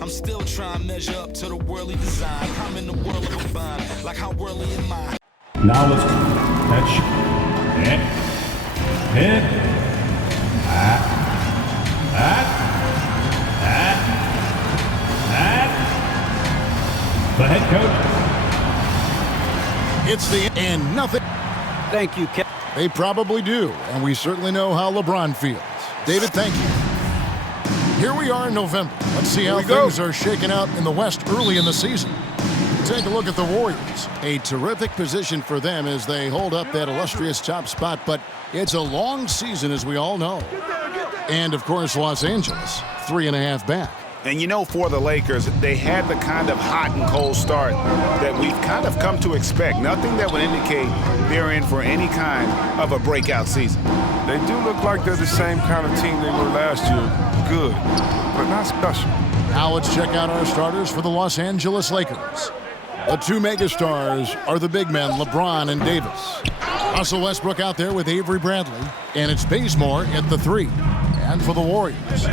I'm still trying to measure up to the worldly design. I'm in the world of a bind, like how worldly am I? Now let's catch. Hit. The head coach. It's the and nothing. Thank you, Kevin. They probably do, and we certainly know how LeBron feels. David, thank you. Here we are in November. Let's see how things are shaking out in the West early in the season. Take a look at the Warriors. A terrific position for them as they hold up that illustrious top spot, but it's a long season, as we all know. And, of course, Los Angeles, 3.5 back. And you know, for the Lakers, they had the kind of hot and cold start that we've kind of come to expect. Nothing that would indicate they're in for any kind of a breakout season. They do look like they're the same kind of team they were last year. Good, but not special. Now let's check out our starters for the Los Angeles Lakers. The two megastars are the big men, LeBron and Davis. Russell Westbrook out there with Avery Bradley, and it's Bazemore at the 3. And for the Warriors,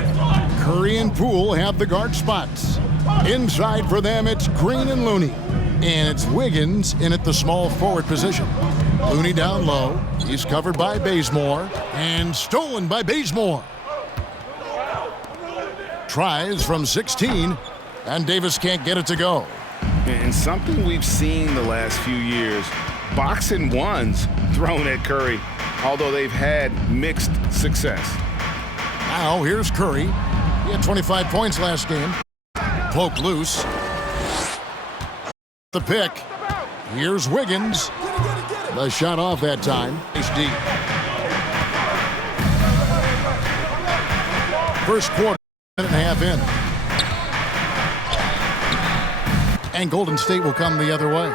Curry and Poole have the guard spots. Inside for them, it's Green and Looney. And it's Wiggins in at the small forward position. Looney down low. He's covered by Bazemore. And stolen by Bazemore. Tries from 16. And Davis can't get it to go. And something we've seen the last few years, boxing ones thrown at Curry, although they've had mixed success. Now here's Curry. He had 25 points last game. Poke loose. The pick. Here's Wiggins. The shot off that time. HD. First quarter, minute and a half in. And Golden State will come the other way.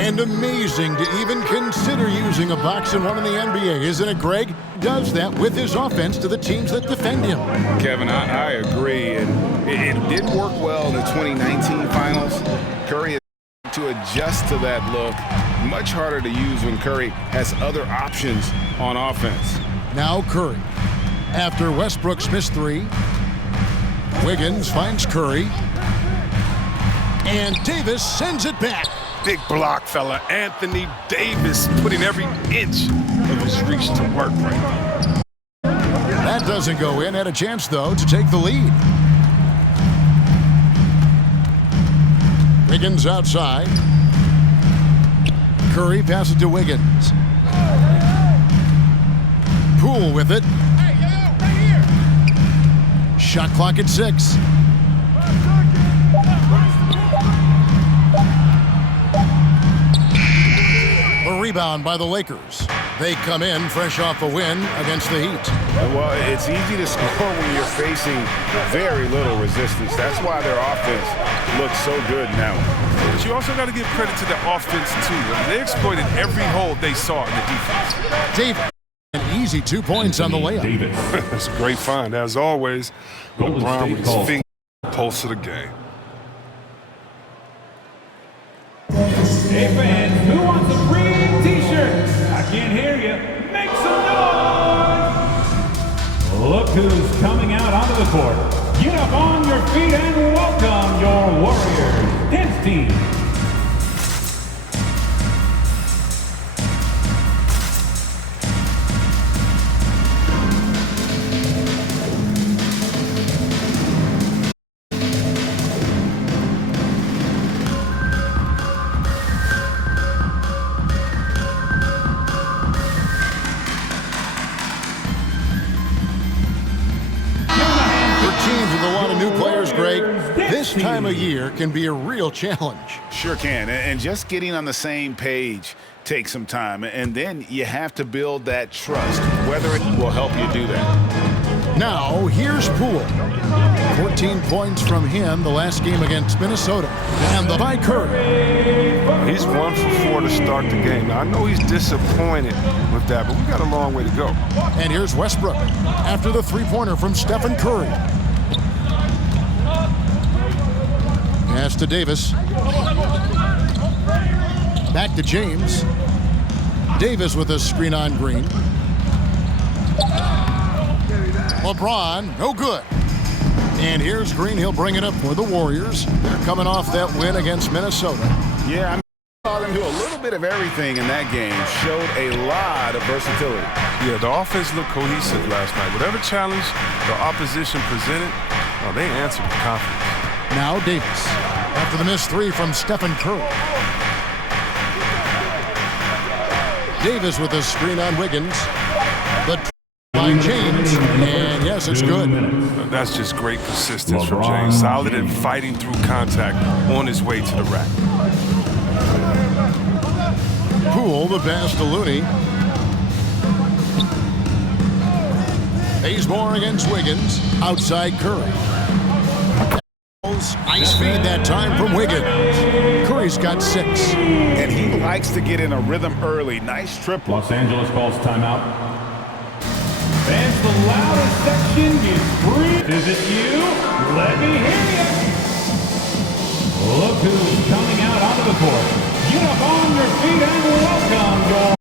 And amazing to even consider using a boxing one in the NBA, isn't it, Greg? Does that with his offense to the teams that defend him. Kevin, I agree. And it did work well in the 2019 finals. Curry had to adjust to that look. Much harder to use when Curry has other options on offense. Now Curry. After Westbrook's missed 3, Wiggins finds Curry. And Davis sends it back. Big block, fella. Anthony Davis putting every inch of his reach to work right now. That doesn't go in. Had a chance, though, to take the lead. Wiggins outside. Curry passes to Wiggins. Poole with it. Shot clock at 6. A rebound by the Lakers. They come in fresh off a win against the Heat. Well, it's easy to score when you're facing very little resistance. That's why their offense looks so good now. But you also got to give credit to the offense, too. I mean, they exploited every hole they saw in the defense. Davis, an easy 2 points on the layup. That's a great find. As always, LeBron with his finger pulse of the game. Hey fans, who wants a free t-shirt? I can't hear you. Make some noise! Look who's coming out onto the court. Get up on your feet and welcome your Warriors dance team. This time of year can be a real challenge. Sure can. And just getting on the same page takes some time. And then you have to build that trust, whether it will help you do that. Now, here's Poole. 14 points from him the last game against Minnesota. And the by Curry. He's 1 for 4 to start the game. Now, I know he's disappointed with that, but we got a long way to go. And here's Westbrook after the three-pointer from Stephen Curry. Pass to Davis. Back to James. Davis with a screen on Green. LeBron, no good. And here's Green. He'll bring it up for the Warriors. They're coming off that win against Minnesota. Yeah, I saw them do a little bit of everything in that game. Showed a lot of versatility. Yeah, the offense looked cohesive last night. Whatever challenge the opposition presented, they answered with confidence. Now Davis. After the missed three from Stephen Curry. Davis with a screen on Wiggins. The by James, and yes, it's good. That's just great persistence from James. Solid and fighting through contact on his way to the rack. Poole, the pass to Looney. Bazemore against Wiggins. Outside Curry. Nice feed that time from Wiggins. Curry's got 6. And he likes to get in a rhythm early. Nice triple. Los Angeles calls timeout. Fans, the loudest section is free. Is it you? Let me hear you. Look who's coming out onto the court. Get up on your feet and welcome your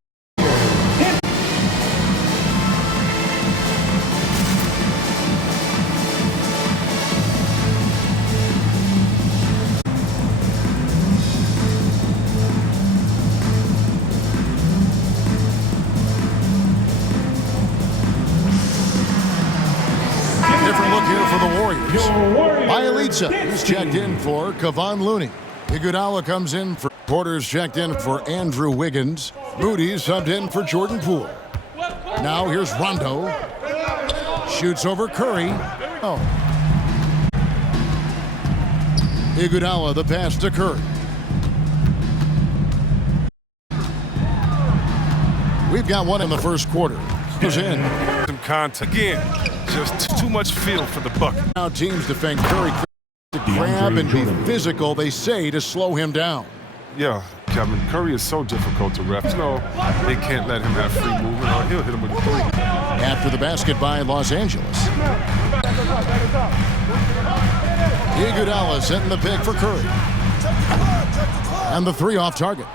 He's checked in for Kevon Looney. Iguodala comes in for Porter's checked in for Andrew Wiggins. Moody's subbed in for Jordan Poole. Now here's Rondo. Shoots over Curry. Oh. Iguodala the pass to Curry. We've got one in the first quarter. Goes in. Some contact again. Just too much feel for the bucket. Now teams defend Curry to grab and be physical, they say, to slow him down. Yeah, Kevin, Curry is so difficult to ref. No, they can't let him have free movement or he'll hit him with a 3. After the basket by Los Angeles. Iguodala setting the pick for Curry. And the 3 off target.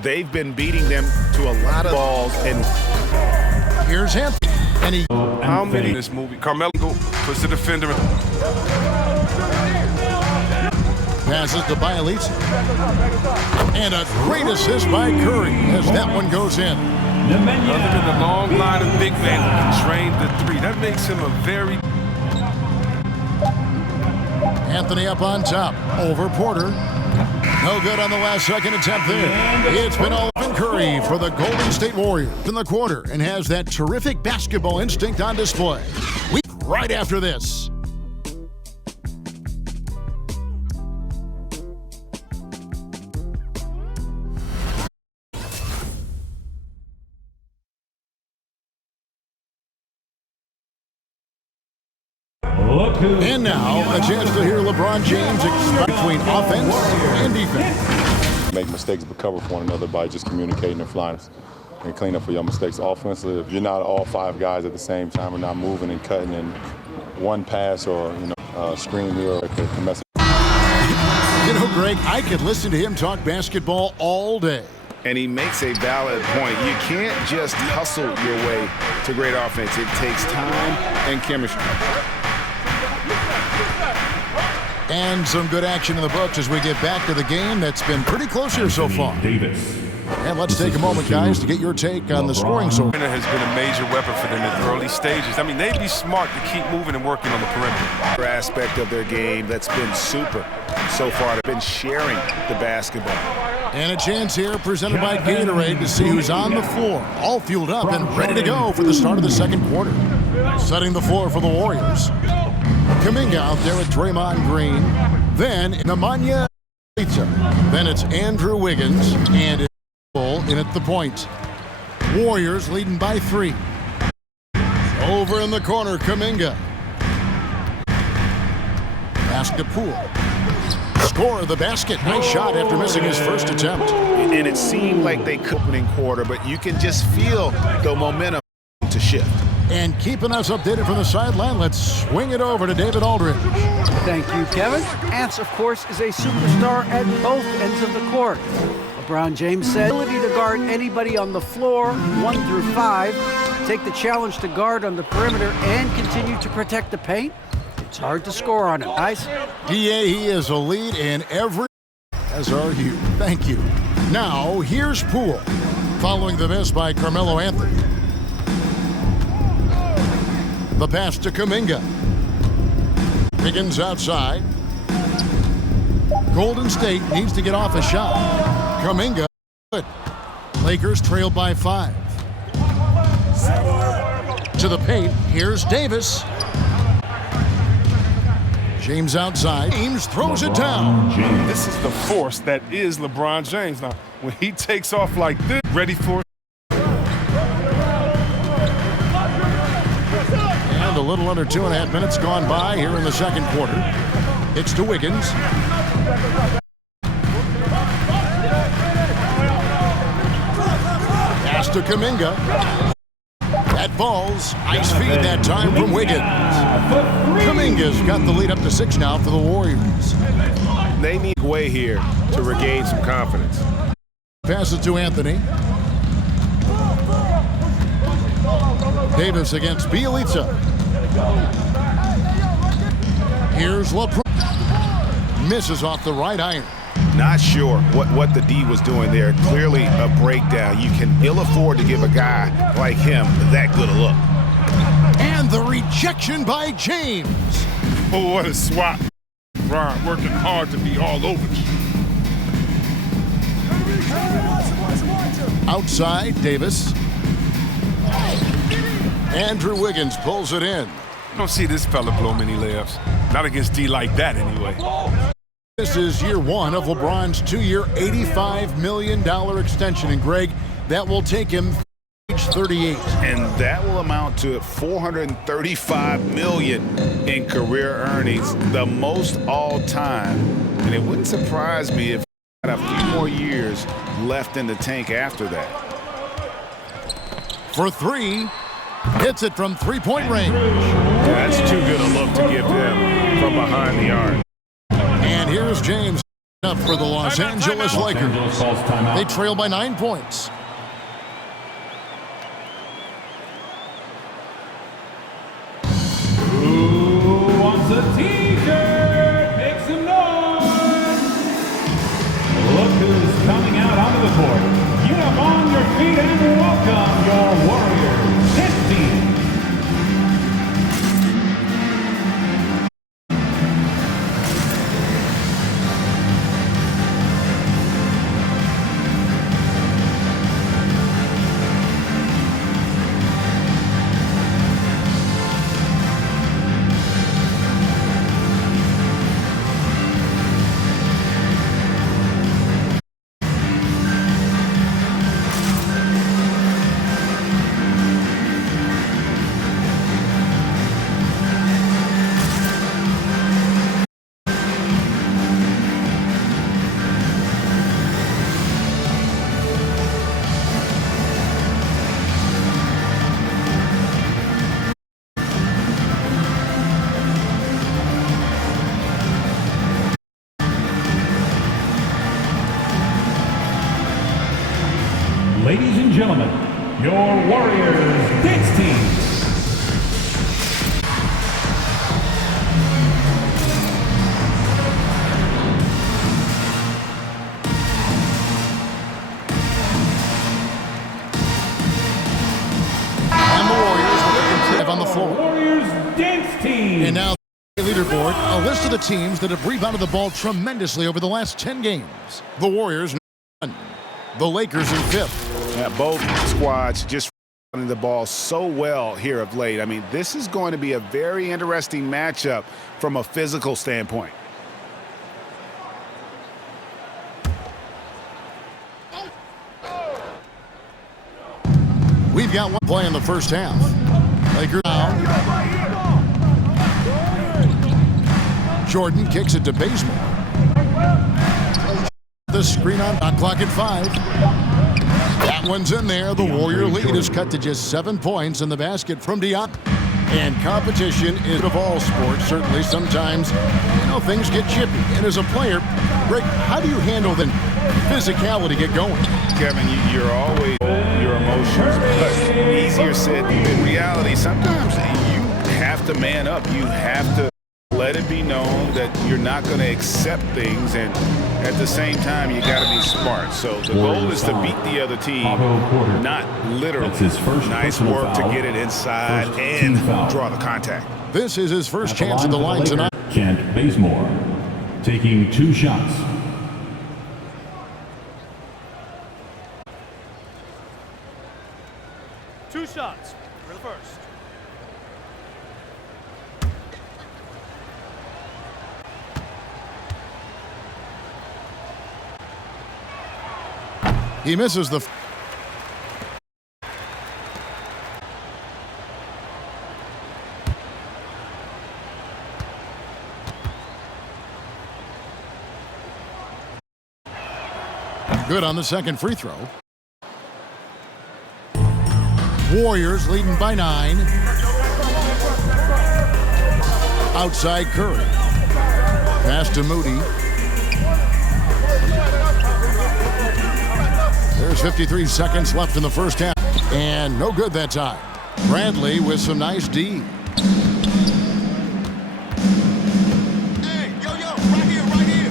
They've been beating them to a lot of balls. And here's him. And he. How many in this movie? Carmelo puts the defender. Passes to Bielitsa. And a great assist by Curry as that one goes in. Other than the long line of big men who can drain the 3, that makes him a very. Anthony up on top. Over Porter. No good on the last second attempt there. It's been all in Curry for the Golden State Warriors in the quarter and has that terrific basketball instinct on display. Right after this. And now, a chance to hear LeBron James explain between offense and defense. Make mistakes but cover for one another by just communicating and flying and clean up for your mistakes. Offensively, if you're not all 5 guys at the same time or not moving and cutting in one pass or, screen here, it can mess up. You know, Greg, I could listen to him talk basketball all day. And he makes a valid point. You can't just hustle your way to great offense. It takes time and chemistry. And some good action in the books as we get back to the game that's been pretty close here so far. And let's take a moment, guys, to get your take on the scoring zone. Has been a major weapon for them in the early stages. I mean, they'd be smart to keep moving and working on the perimeter. Aspect of their game that's been super so far. They've been sharing the basketball. And a chance here presented by Gatorade to see who's on the floor, all fueled up and ready to go for the start of the second quarter. Setting the floor for the Warriors. Kuminga out there with Draymond Green. Then Nemanja Bjelica. Then it's Andrew Wiggins and in at the point. Warriors leading by 3. Over in the corner, Kuminga. Pass to Poole. Score the basket. Nice shot after missing his first attempt. And it seemed like they could win quarter, but you can just feel the momentum to shift. And keeping us updated from the sideline, let's swing it over to David Aldridge. Thank you, Kevin. Ants, of course, is a superstar at both ends of the court. LeBron James said, ability to guard anybody on the floor, 1 through 5, take the challenge to guard on the perimeter and continue to protect the paint. It's hard to score on him, guys. DA, he is a lead in every, as are you. Thank you. Now, here's Poole. Following the miss by Carmelo Anthony. The pass to Kuminga. Higgins outside. Golden State needs to get off a shot. Kuminga. Good. Lakers trail by 5. To the paint. Here's Davis. James outside. James throws it down. This is the force that is LeBron James. Now, when he takes off like this, ready for it. And a little under 2.5 minutes gone by here in the second quarter. It's to Wiggins. Pass to Kuminga. That ball's ice feed that time from Wiggins. Kuminga's got the lead up to 6 now for the Warriors. They need a way here to regain some confidence. Pass it to Anthony. Davis against Bielitsa. Here's LeBron. Misses off the right iron. Not sure what the D was doing there. Clearly a breakdown. You can ill afford to give a guy like him that good a look. And the rejection by James. Oh, what a swat. LeBron working hard to be all over you. Outside, Davis. Andrew Wiggins pulls it in. I don't see this fella blow many layups. Not against D like that, anyway. This is year 1 of LeBron's 2-year, $85 million extension. And Greg, that will take him to age 38. And that will amount to $435 million in career earnings, the most all time. And it wouldn't surprise me if he had a few more years left in the tank after that. For 3, hits it from 3-point range. That's too good a look to give him from behind the arc. And here's James up for the Los Angeles Lakers. They trail by 9 points. Who wants a t-shirt? Make some noise. Look who's coming out onto the court. Get up on your feet and welcome your Warriors. This team. Ladies and gentlemen, your Warriors dance team. And the Warriors will on the floor. Warriors dance team. And now the leaderboard, a list of the teams that have rebounded the ball tremendously over the last 10 games. The Warriors in 1. The Lakers in 5th. Yeah, both squads just running the ball so well here of late. I mean, this is going to be a very interesting matchup from a physical standpoint. We've got one play in the first half. Lakers down. Jordan kicks it to Bazemore. The screen on clock at 5. That one's in there. The Warrior lead is cut to just 7 points in the basket from Diop. And competition is of all sports. Certainly sometimes, things get chippy. And as a player, Greg, how do you handle the physicality get going? Kevin, you're always your emotions, but easier said than reality. Sometimes you have to man up. You have to let it be known that you're not going to accept things, and at the same time, you got to be smart. So the goal is to beat the other team, not literally. That's his first nice personal work to foul. get it inside First and team foul. draw the contact. This is his first chance at the line tonight. Kent Bazemore taking 2 shots. Two shots for the first. He misses the... Good on the second free throw. Warriors leading by 9. Outside Curry. Pass to Moody. There's 53 seconds left in the first half. And no good that time. Bradley with some nice D. Hey, yo, right here.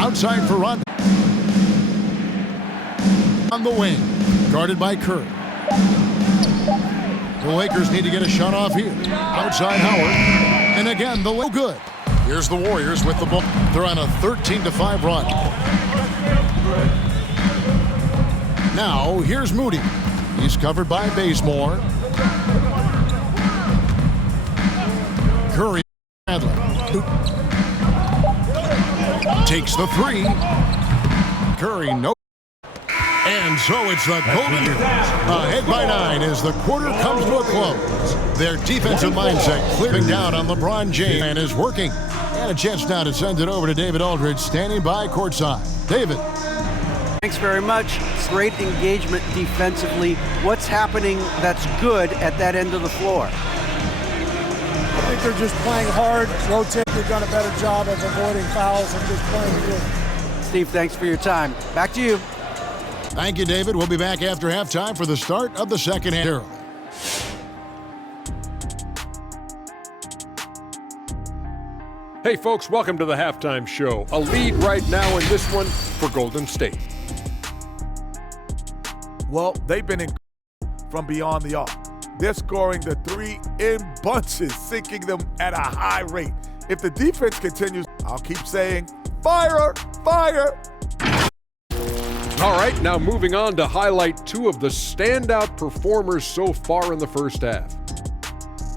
Outside for Rondo. On the wing. Guarded by Curry. The Lakers need to get a shot off here. Outside Howard. And again, the low good. Here's the Warriors with the ball. They're on a 13-5 run. Now, here's Moody. He's covered by Bazemore. Curry. Bradley. Takes the 3. Curry, no. And so it's the Golden Eagles ahead by 9 as the quarter comes to a close. Their defensive mindset clearing down on LeBron James and is working. And a chance now to send it over to David Aldridge standing by courtside. David. Thanks very much. Great engagement defensively. What's happening that's good at that end of the floor? I think they're just playing hard, rotate. They've done a better job of avoiding fouls and just playing good. Steve, thanks for your time. Back to you. Thank you, David. We'll be back after halftime for the start of the second half. Hey, folks, welcome to the halftime show. A lead right now in this one for Golden State. Well, they've been in from beyond the arc. They're scoring the 3 in bunches, sinking them at a high rate. If the defense continues, I'll keep saying, fire, fire. All right, now moving on to highlight 2 of the standout performers so far in the first half.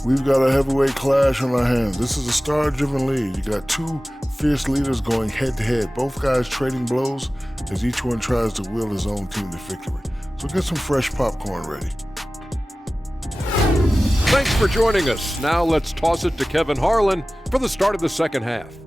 We've got a heavyweight clash on our hands. This is a star-driven league. You got 2 fierce leaders going head-to-head, both guys trading blows as each one tries to will his own team to victory. So get some fresh popcorn ready. Thanks for joining us. Now let's toss it to Kevin Harlan for the start of the second half.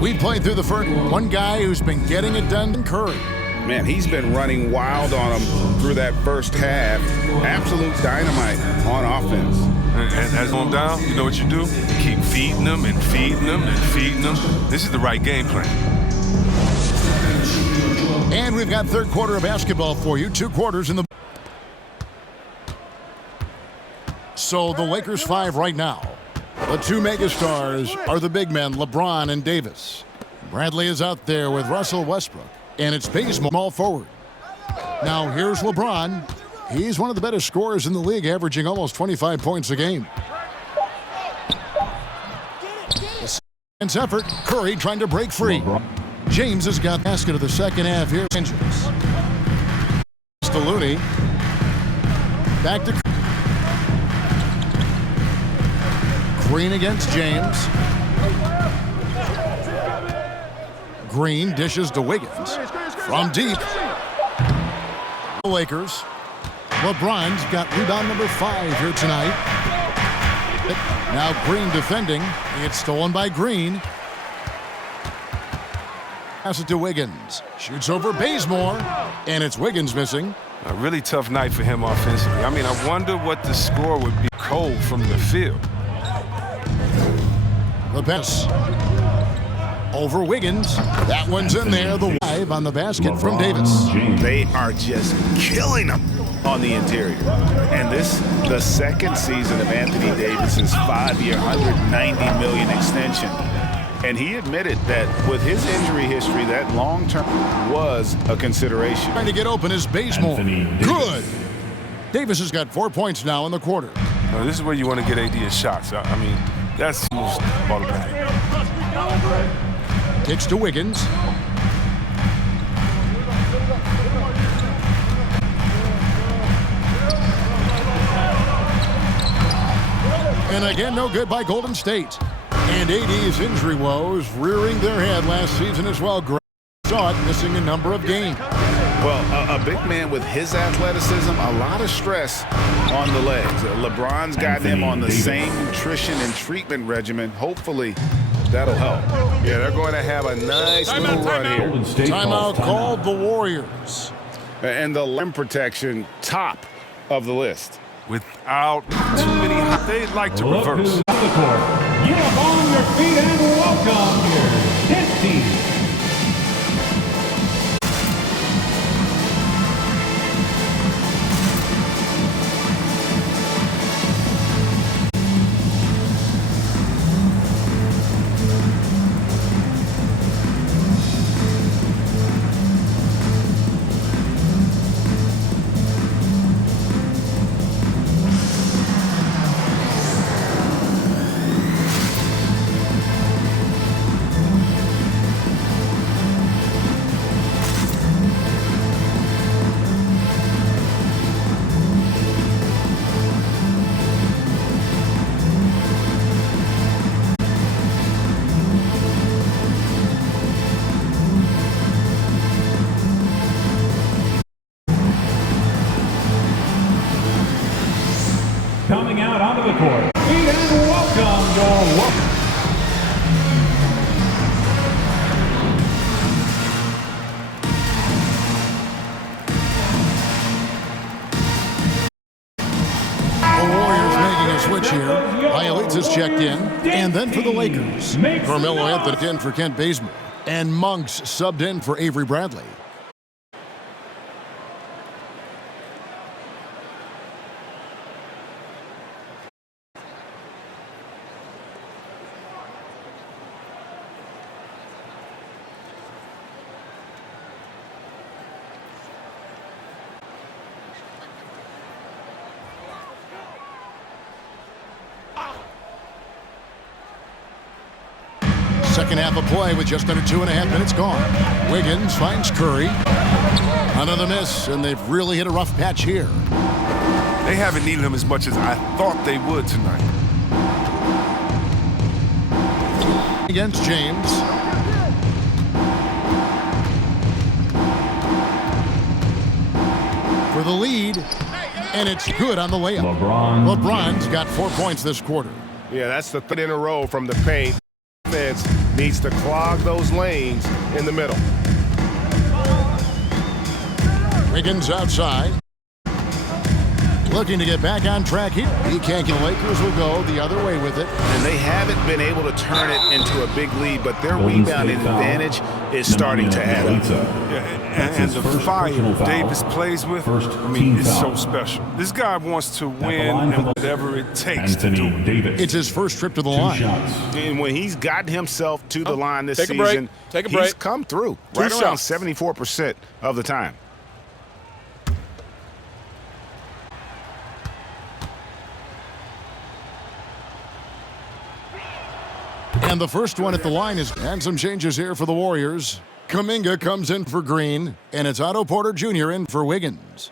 We played through the first. One guy who's been getting it done, Curry. Man, he's been running wild on them through that first half. Absolute dynamite on offense. And as on down, you know what you do? Keep feeding them and feeding them and feeding them. This is the right game plan. And we've got third quarter of basketball for you. 2 quarters in the... So the Lakers 5 right now. The 2 megastars are the big men, LeBron and Davis. Bradley is out there with Russell Westbrook. And it's Bazemore small forward. Now here's LeBron. He's one of the better scorers in the league, averaging almost 25 points a game. Second effort, Curry trying to break free. James has got the basket of the second half here. To Looney. Back to Green against James. Green dishes to Wiggins. From deep. The Lakers. LeBron's got rebound number 5 here tonight. Now Green defending. It's stolen by Green. Pass it to Wiggins. Shoots over Bazemore. And it's Wiggins missing. A really tough night for him offensively. I mean, I wonder what the score would be cold from the field. The pass over Wiggins. That one's in there. The dive on the basket from Davis. They are just killing them on the interior. And this, the second season of Anthony Davis's 5-year, $190 million extension. And he admitted that with his injury history, that long-term was a consideration. Trying to get open is Bazemore. Good. Davis has got 4 points now in the quarter. This is where you want to get AD his shots. I mean, that's most ball back. Kicks to Wiggins. And again, no good by Golden State. And AD's injury woes rearing their head last season as well. Greg saw it, missing a number of games. Well, a big man with his athleticism, a lot of stress on the legs. LeBron's gotten him on the same nutrition and treatment regimen. Hopefully, that'll help. Yeah, they're going to have a nice little run here. Timeout called the Warriors. And the limb protection, top of the list. Without too many, they'd like to reverse. Get up on your feet and welcome your 10th team. Coming out onto the court. And welcome your welcome. The Warriors making a switch here. Highlights is checked in. And then for the Lakers. Carmelo Anthony in for Kent Bazemore. And Monks subbed in for Avery Bradley. Second half of play with just under 2.5 minutes gone. Wiggins finds Curry. Another miss, and they've really hit a rough patch here. They haven't needed him as much as I thought they would tonight. Against James. For the lead, and it's good on the layup. LeBron's got 4 points this quarter. Yeah, that's the third in a row from the paint. Defense needs to clog those lanes in the middle. Wiggins outside. Looking to get back on track here. He can't get. The Lakers will go the other way with it. And they haven't been able to turn it into a big lead, but their rebounding advantage is starting to add up. And the fire Davis plays with, I mean, it's so special. This guy wants to win and whatever it takes to do it. It's his first trip to the line. And when he's gotten himself to the line this season, he's come through right around 74% of the time. And the first one at the line is, and some changes here for the Warriors. Kuminga comes in for Green, and it's Otto Porter Jr. in for Wiggins.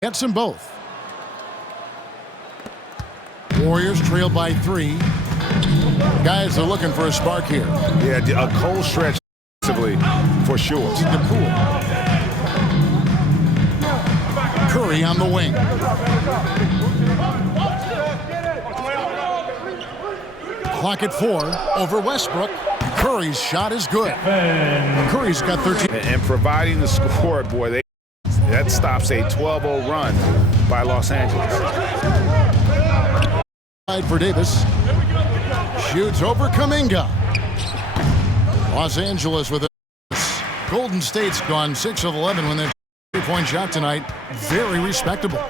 Gets them both. Warriors trail by 3. Guys are looking for a spark here. Yeah, a cold stretch for sure. Curry on the wing. Clock at 4 over Westbrook. Curry's shot is good. Curry's got 13. And providing the score, boy, that stops a 12-0 run by Los Angeles. For Davis. Shoots over Kuminga. Los Angeles with it. Golden State's gone 6 of 11 when their 3-point shot tonight. Very respectable.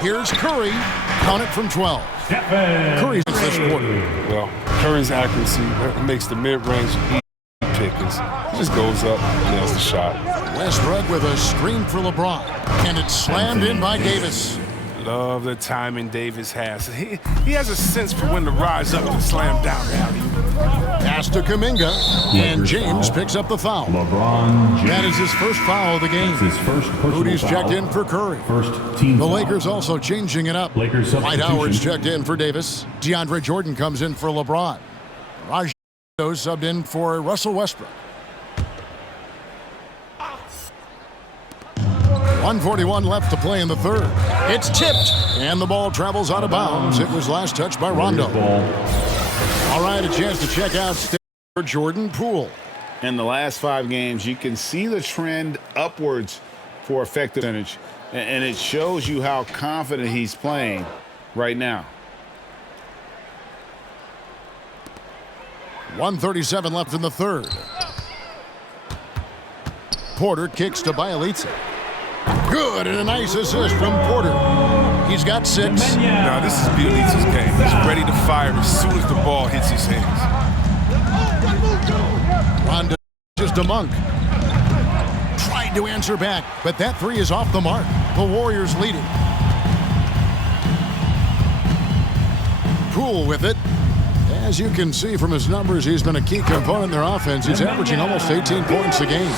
Here's Curry. Count it from 12. Curry's this quarter. Well, Curry's accuracy makes the mid-range pick. It just goes up and nails the shot. Westbrook with a screen for LeBron. And it's slammed in by Davis. Love the timing Davis has. He has a sense for when to rise up and slam down the alley. Pass to Kuminga, and James picks up the foul. LeBron James. That is his first foul of the game. His first Moody's foul. checked in for Curry. First team The foul. Lakers also changing it up. Lakers Dwight substitution. Howard's checked in for Davis. DeAndre Jordan comes in for LeBron. Raj subbed in for Russell Westbrook. 1:41 left to play in the third. It's tipped, and the ball travels out of bounds. It was last touched by Rondo. All right, a chance to check out for Jordan Poole. In the last 5 games, you can see the trend upwards for effective percentage, and it shows you how confident he's playing right now. 1:37 left in the third. Porter kicks to Bielitsa. Good, and a nice assist from Porter. He's got 6. Now, this is Bielitsa's game. He's ready to fire as soon as the ball hits his hands. Rondo just a monk. Tried to answer back, but that 3 is off the mark. The Warriors leading. Poole with it. As you can see from his numbers, he's been a key component in their offense. He's averaging almost 18 points a game.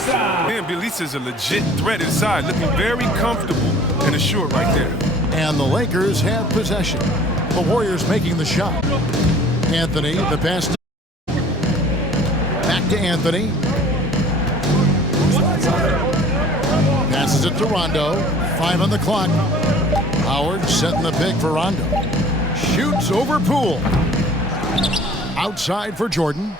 Man, Bielitsa's a legit threat inside, looking very comfortable and assured right there. And the Lakers have possession. The Warriors making the shot. Anthony, the pass. Back to Anthony. Passes it to Rondo. 5 on the clock. Howard setting the pick for Rondo. Shoots over Poole. Outside for Jordan.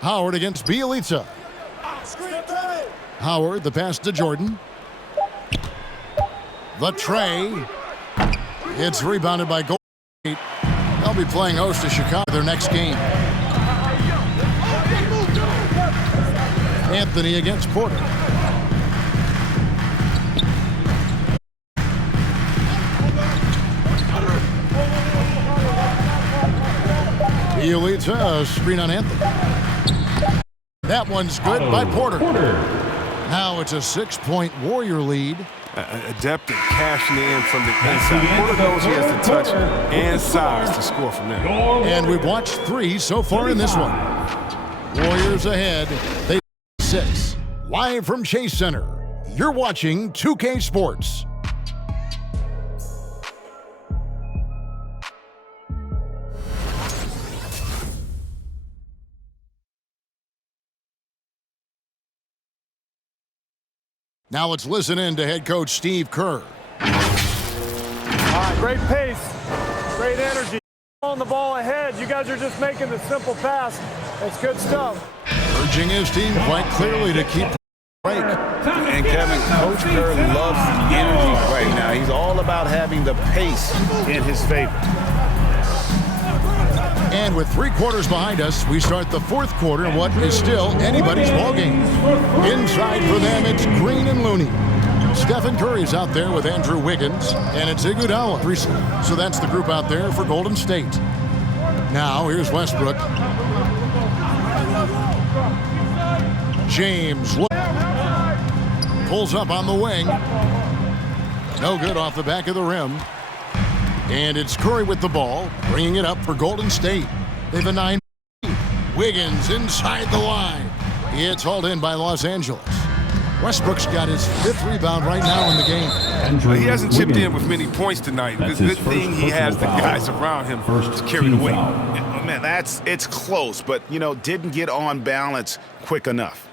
Howard against Bielitsa. Howard, the pass to Jordan. The tray. It's rebounded by Golden State. They'll be playing host to Chicago their next game. Anthony against Porter. Bielitsa, screen on Anthony. That one's good by Porter. Now it's a 6-point Warrior lead. Adept at cashing in from the inside. Porter knows he has the touch and size to score from there. And we've watched 3 so far in this one. Warriors ahead. They 6. Live from Chase Center. You're watching 2K Sports. Now let's listen in to head coach Steve Kerr. All right, great pace, great energy. On the ball ahead, you guys are just making the simple pass. It's good stuff. Urging his team quite clearly to keep break. And Kevin, Coach Kerr loves the energy right now. He's all about having the pace in his favor. And with 3 quarters behind us, we start the 4th quarter in what is still anybody's ballgame. Inside for them, it's Green and Looney. Stephen Curry's out there with Andrew Wiggins, and it's Iguodala. So that's the group out there for Golden State. Now, here's Westbrook. James pulls up on the wing. No good off the back of the rim. And it's Curry with the ball, bringing it up for Golden State. They have a 9. Wiggins inside the line. It's hauled in by Los Angeles. Westbrook's got his 5th rebound right now in the game. He hasn't chipped in with many points tonight. Good thing he has the guys around him to carry the weight. Yeah, man, it's close, but, didn't get on balance quick enough.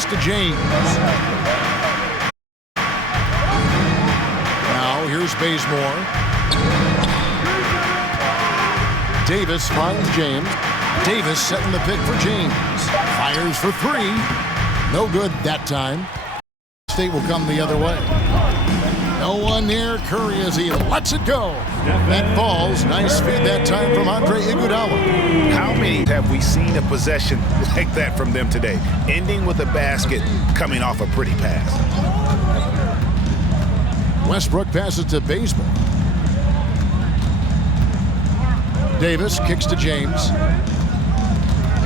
Pass to James. Here's Bazemore. Davis finds James. Davis setting the pick for James. Fires for three. No good that time. State will come the other way. No one near Curry as he lets it go. That falls. Nice feed that time from Andre Iguodala. How many have we seen a possession like that from them today? Ending with a basket, coming off a pretty pass. Westbrook passes to Bazemore. Davis kicks to James.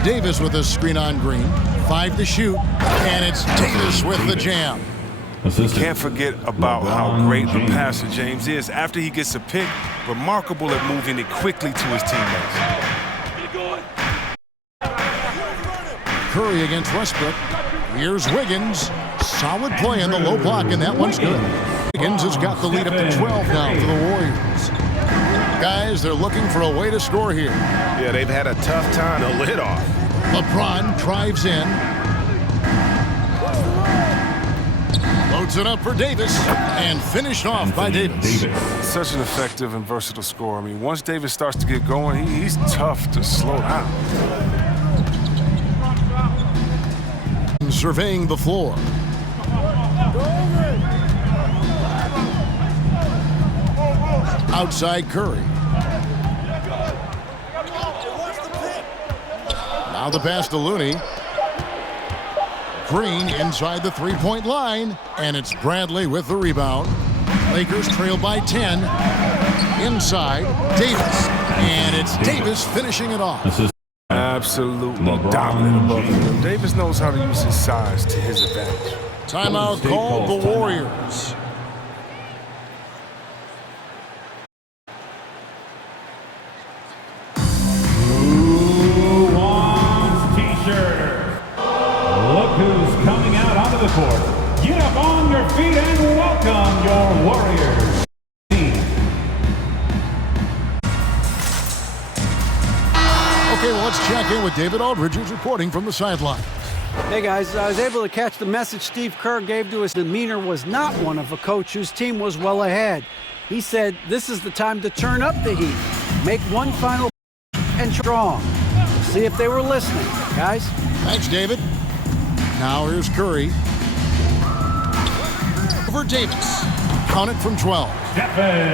Davis with a screen on Green. 5 to shoot. And it's Davis with the jam. You can't forget about how great a passer James is. After he gets a pick, remarkable at moving it quickly to his teammates. Curry against Westbrook. Here's Wiggins. Solid play in the low block, and that one's good. Wiggins has got the lead up to 12 now for the Warriors. Guys, they're looking for a way to score here. Yeah, they've had a tough time to lid off. LeBron drives in. Loads it up for Davis and finished off by Davis. Such an effective and versatile scorer. I mean, once Davis starts to get going, he's tough to slow down. Surveying the floor. Outside Curry. Now the pass to Looney. Green inside the three-point line, and it's Bradley with the rebound. Lakers trail by 10. Inside, Davis. And it's Davis finishing it off. Absolutely dominant above him. Davis knows how to use his size to his advantage. Timeout called the Warriors. Who wants t-shirt? Look who's coming out onto the court. Get up on your feet and welcome your Warriors team. Okay, well, let's check in with David Aldridge, who's reporting from the sideline. Hey guys, I was able to catch the message Steve Kerr gave to his demeanor was not one of a coach whose team was well ahead. He said, this is the time to turn up the heat, make one final and strong. See if they were listening, guys. Thanks, David. Now here's Curry. Over Davis. Count it from 12.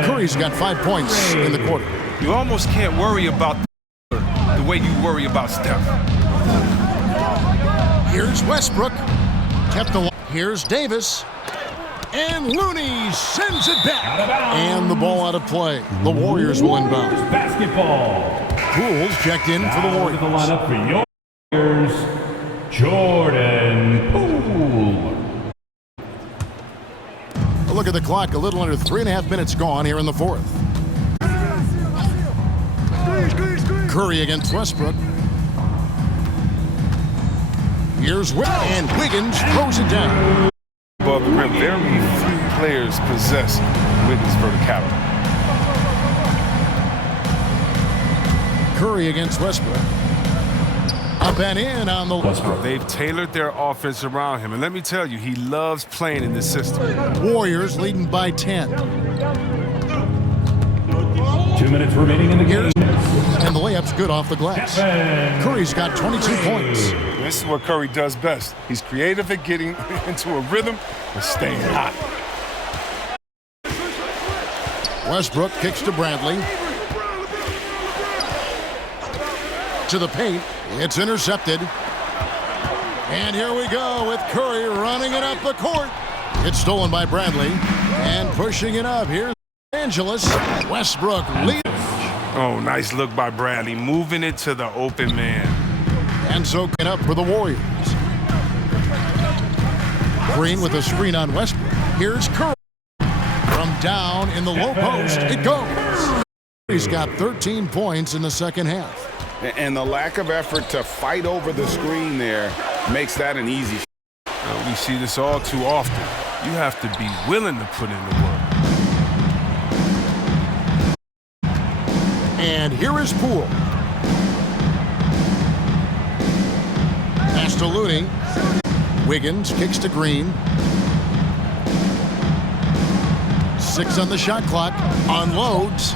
Curry's got 5 points in the quarter. You almost can't worry about the way you worry about Steph. Here's Westbrook. Kept the line. Here's Davis. And Looney sends it back. And the ball out of play. The Warriors will inbound. Basketball. Pools checked in for the Warriors. The lineup for your Warriors, Jordan Poole. A look at the clock. A little under 3.5 minutes gone here in the fourth. Curry against Westbrook. Here's and Wiggins throws it down. Above the rim, very few players possess Wiggins' verticality. Curry against Westbrook. Up and in on the Westbrook. They've tailored their offense around him, and let me tell you, he loves playing in this system. Warriors leading by 10. 2 minutes remaining in the game. And the layup's good off the glass. Curry's got 22 points. This is what Curry does best. He's creative at getting into a rhythm and staying hot. Westbrook kicks to Bradley. To the paint. It's intercepted. And here we go with Curry running it up the court. It's stolen by Bradley. And pushing it up. Here's Angeles. Westbrook leads. Oh, nice look by Bradley, moving it to the open man. And soaking up for the Warriors. Green with a screen on Westbrook. Here's Curry. From down in the low post, it goes. He's got 13 points in the second half. And the lack of effort to fight over the screen there makes that an easy shot. We see this all too often. You have to be willing to put in the work. And here is Poole. Pass to Looney. Wiggins kicks to Green. 6 on the shot clock. Unloads.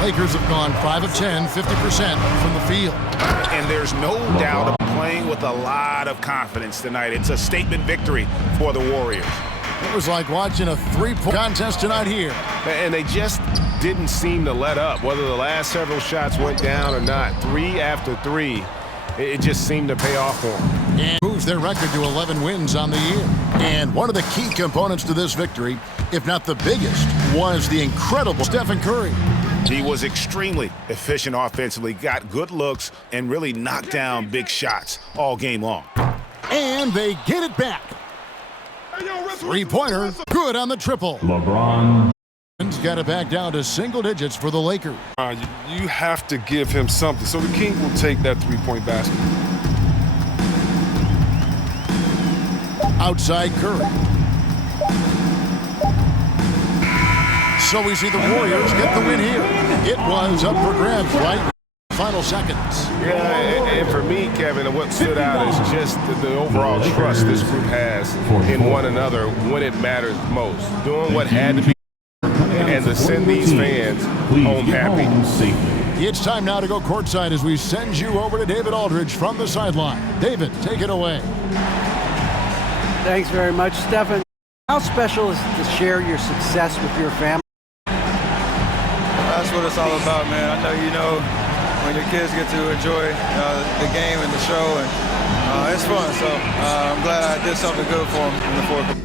Lakers have gone 5 of 10, 50% from the field. And there's no doubt of playing with a lot of confidence tonight. It's a statement victory for the Warriors. It was like watching a 3-point contest tonight here. And they just didn't seem to let up, whether the last several shots went down or not. 3 after 3, it just seemed to pay off for them. And moves their record to 11 wins on the year. And one of the key components to this victory, if not the biggest, was the incredible Stephen Curry. He was extremely efficient offensively, got good looks, and really knocked down big shots all game long. And they get it back. 3-pointer, good on the triple. LeBron. Got it back down to single digits for the Lakers. You have to give him something. So the King will take that 3-point basket. Outside Curry. So we see the Warriors get the win here. It was up for grabs, right? Final seconds. Yeah, and for me, Kevin, what stood out is just the overall trust this group has in one another when it matters most. Doing what had to be and to send these fans home happy. It's time now to go courtside as we send you over to David Aldridge from the sideline. David, take it away. Thanks very much, Stephen. How special is it to share your success with your family? That's what it's all about, man. I know you know when your kids get to enjoy the game and the show, and it's fun. So I'm glad I did something good for them in the fourth.